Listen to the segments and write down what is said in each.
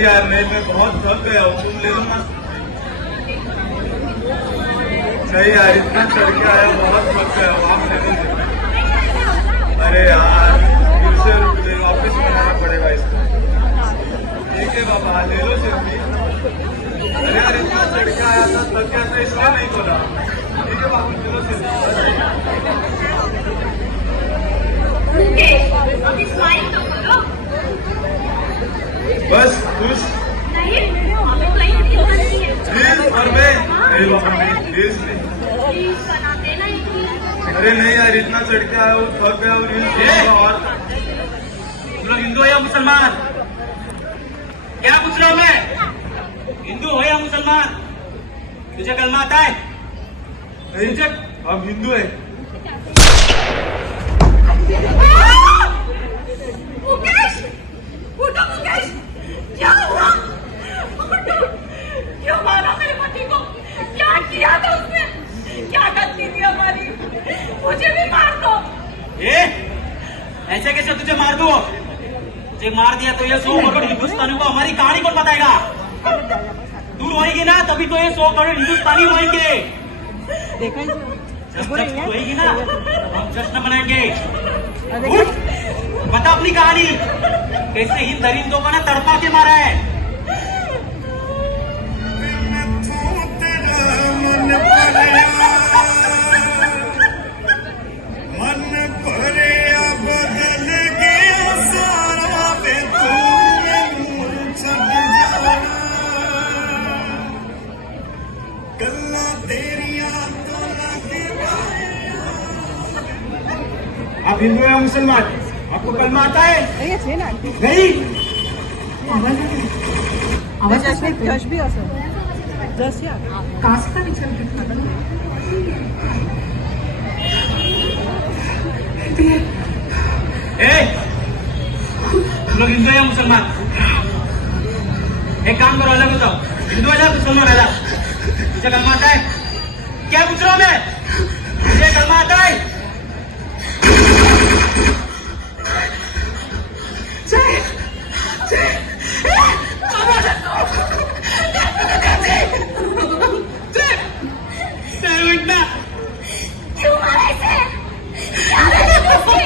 थक गया हूँ, तुम ले लो ना। नहीं यार इतना चढ़ के आया, बहुत थक गया हूँ ले लो। अरे यार, फिर से रुक ले वापस बनाना पड़ेगा इसको। ठीक है बाबा, ले लो सिर्फ़ अरे यार, इतना चढ़ के आया था, थक गया था इसलिए नहीं बोला। ठीक है बाबा, ले लो मुकेश अभी स्माइल तो करो बस खुश प्लीज़ और मैं। अरे नहीं यार इतना चढ़ के आया हूँ थक गया रील्स और लोग हिंदू हो या मुसलमान? क्या पूछ रहा हूँ मैं? हिंदू हो या मुसलमान? तुझे कलमा आता है? नहीं हम हिंदू है। मुकेश! उठो मुकेश! क्या हुआ? क्यों मारा मेरे पति को? क्या किया था उसने? क्या गलती थी हमारी? मुझे भी मार दो। ए ऐसे कैसे तुझे मार दू? तुझे मार दिया तो ये सौ करोड़ हिंदुस्तानी को हमारी कहानी कौन बताएगा? तू रोएगी ना तभी तो ये सौ करोड़ हिंदुस्तानी रोएगी ना हम जश्न मनाएँगे। बता अपनी कहानी। कैसे इन दरिंदों को ना तड़पा के मारा है। आप हिंदू या मुसलमान? कलमा आता है। नाही आहे ना नहीं। आवाज़ असणे जश बी असं जस या कास्टचा विचार करतात ए तुम लोग हिंदू या मुसलमान? एक काम करो अलग हो जाओ। हिंदू अलग मुसलमान अलग तुझे कलमा आता है। क्या पूछ रहा हूँ मैं? तुझे कलमा आता है।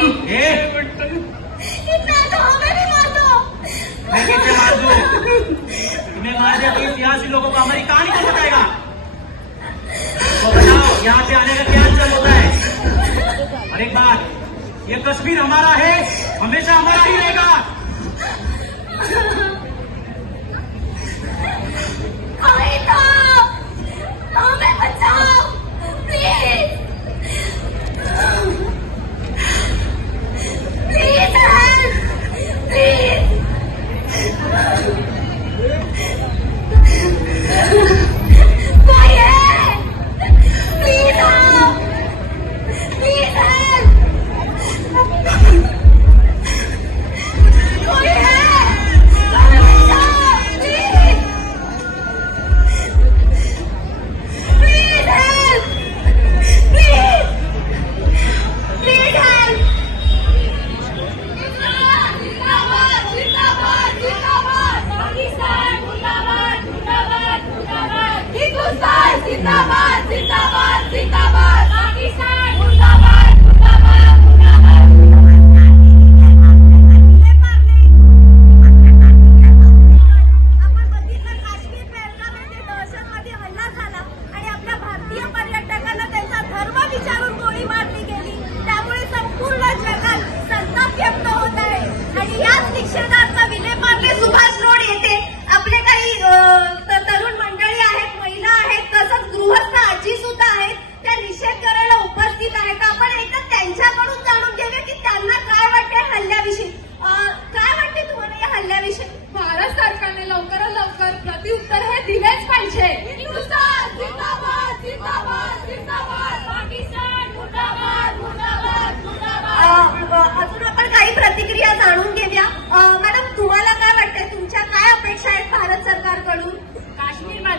ए तो हमें भी मार दो। मैं कैसे मार दूँ? तुम्हें मार दिया तो इस लोगों को हमारी कहानी कौन बताएगा? तो बताओ यहाँ से आने का क्या चल होता है? और एक बात ये कश्मीर हमारा है हमेशा हमारा ही रहेगा। तो हमें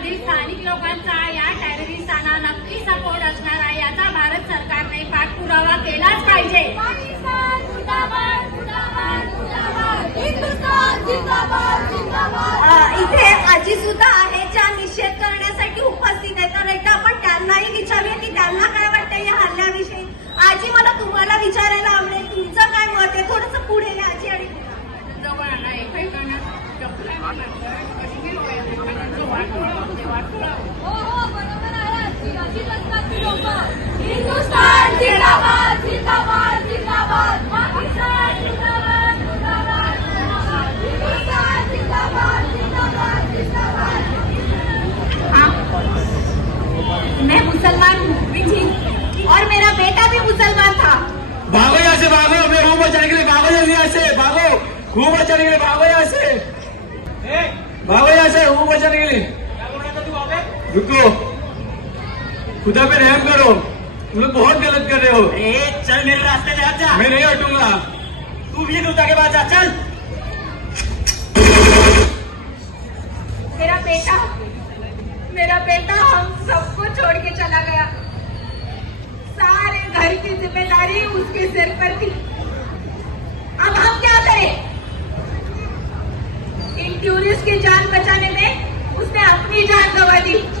मधील स्थानिक लोकांचा या टेररिस्टांना नक्की सपोर्ट असणार आहे. याचा भारत सरकारने पाठपुरावा केलाच पाहिजे. इथे अजिसुद्धा आहे ज्या निषेध रूम बचाने के लिए भागो यहाँ से ए, भागो यहाँ से रूम बचाने तू पे रुको। खुदा पे रहम करो। तुम लोग बहुत गलत कर रहे हो। ए, चल मेरे रास्ते से हट जा। मैं नहीं हटूँगा। तू भी कुत्ता के पास जा चल। मेरा बेटा मेरा बेटा हम सबको छोड़ के चला गया। सारे घर की ज़िम्मेदारी उसके सिर पर थी। अब हम क्या करें? टूरिस्ट की जान बचाने में उसने अपनी जान गंवा दी।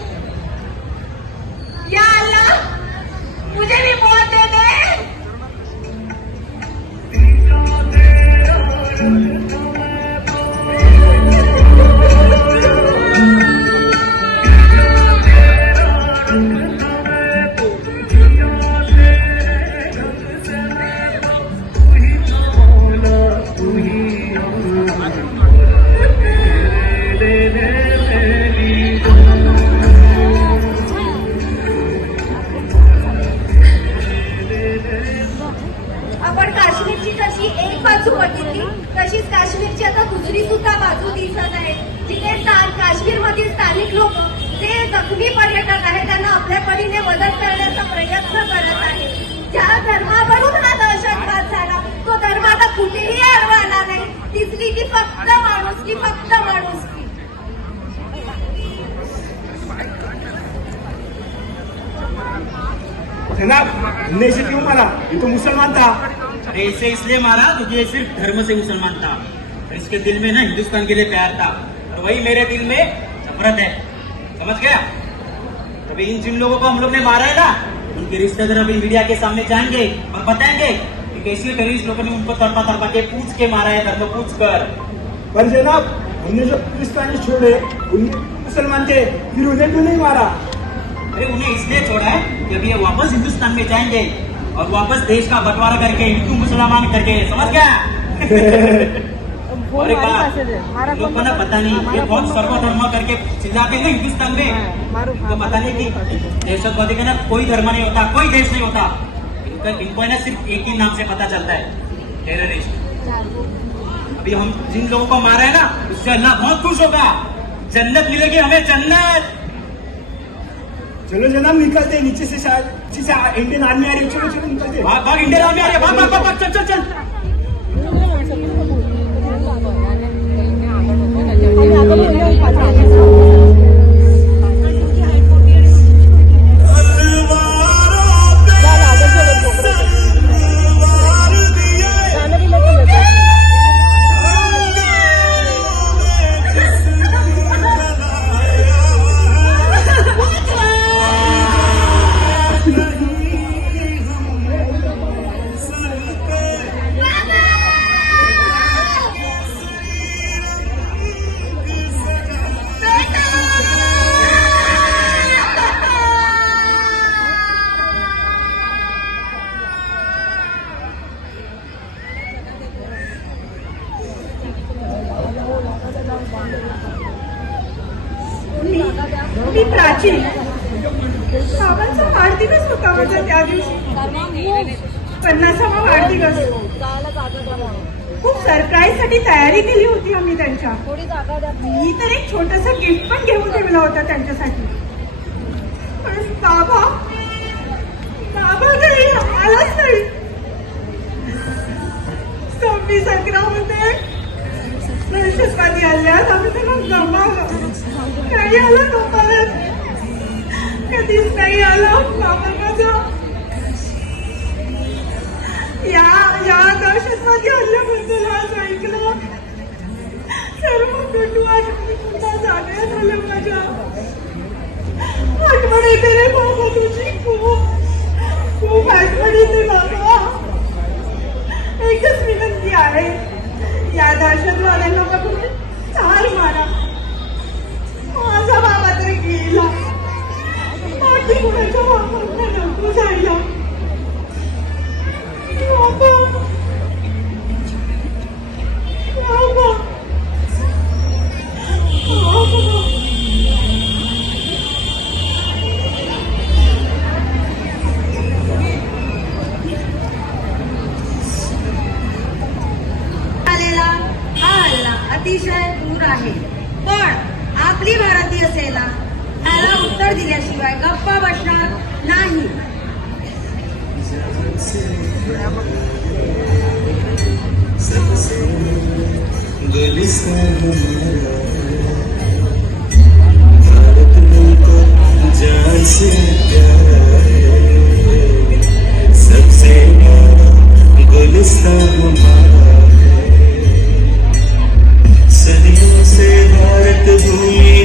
आपण काश्मीरची जशी एक बाजू बघितली तशीच काश्मीरची आता दुसरी सुद्धा बाजू दिसत आहे. जिथे काश्मीरमधील स्थानिक लोक जे जखमी पर्यटक आहेत त्यांना आपल्या परीने मदत करण्याचा प्रयत्न करत आहे ज्या धर्मावरून हा दहशतवाद झाला तो धर्म आता कुठेही आडवाला नाही. तिसरी ती फक्त माणूस की फक्त माणूस जनाब हमने इसे क्यों मारा ये तो मुसलमान था. इसे इसलिए मारा क्योंकि ये सिर्फ़ धर्म से मुसलमान था। और इसके दिल में ना हिंदुस्तान के लिए प्यार था। और वही मेरे दिल में नफरत है। समझ गया? अभी इन जिन लोगों को हम लोग ने मारा है ना उनके रिश्तेदार अभी मीडिया के सामने जाएँगे और बताएँगे कि कैसे टेररिस्ट लोगों ने उनको तड़पा तड़पा के पूछ के मारा है धर्म पूछ कर। पर जनाब हमने जो पाकिस्तानी छोड़े उनमें मुसलमान थे फिर उन्हें क्यों नहीं मारा? अरे उन्हें इसलिए छोड़ा है कि अभी ये वापस हिंदुस्तान में जाएँगे। और वापस देश का बंटवारा करके हिंदू मुसलमान करके समझ गया? और एक बात को ना पता नहीं ये बहुत सर्वधर्म करके जाते हैं हिंदुस्तान में। तो पता नहीं कि दहशतवादी का ना कोई धर्म नहीं होता कोई देश नहीं होता। इनका इनको ना सिर्फ़ एक ही नाम से पता चलता है टेररिस्ट अभी हम जिन लोगों को मारा है ना उससे अल्लाह बहुत खुश होगा। जन्नत मिलेगी हमें जन्नत। चलो जनाब निकलते नीचे से शायद। नीचे से इंडियन आर्मी आ रही है चलो चलो निकलते भाग भाग इंडिया आर्मी आ रही है भाग भाग भाग, भाग चल चल चल। मी प्राची बाबांचा वाढदिवस होता माझा त्या दिवशी. पन्नासावा वाढदिवस. खूप सरप्राईजसाठी तयारी केली होती आम्ही त्यांच्या. मी तर एक छोटस गिफ्ट पण घेऊन ठेवला होता त्यांच्यासाठी. पण बाबा बाबा घरी आलाच नाही. सव्वीस अकरा मध्ये दहशतवादी हल्ल्यात आम्ही त्यांना गमावलं. काही आला तो परत कधीच नाही आला. बाबा माझा. या या दहशतवादी हल्ल्याबद्दल आज ऐकलं. सर्व कटू आठवणी पुन्हा जाग्या झाल्या माझ्या. आठवण येते रे बाबा तुझी खूप खूप आठवण येते बाबा. एकच विनंती आहे. या दहशतवाद्यांना बघून ठार मारा. 你呀妈给你买个娃娃看看多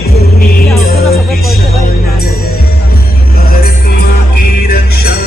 भूमि भारत माँ की रक्षा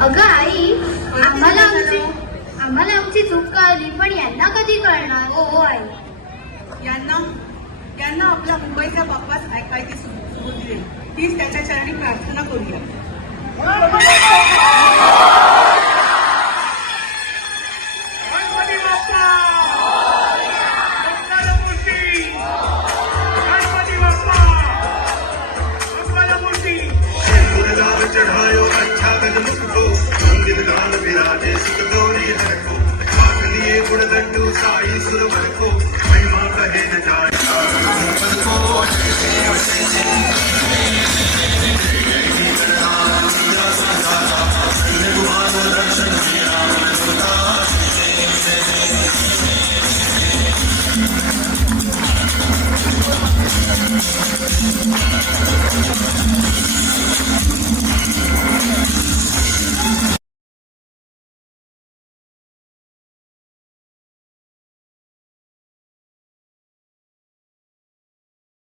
अगं आई आम्हाला आमची आम्हाला आमची चूक कळली पण यांना कधी कळणार? हो हो आई. यांना यांना आपल्या मुंबईच्या बाप्पास ऐकायची सुबुद्धी देईल. तीच त्याच्या चरणी प्रार्थना करूया. 下一次微风。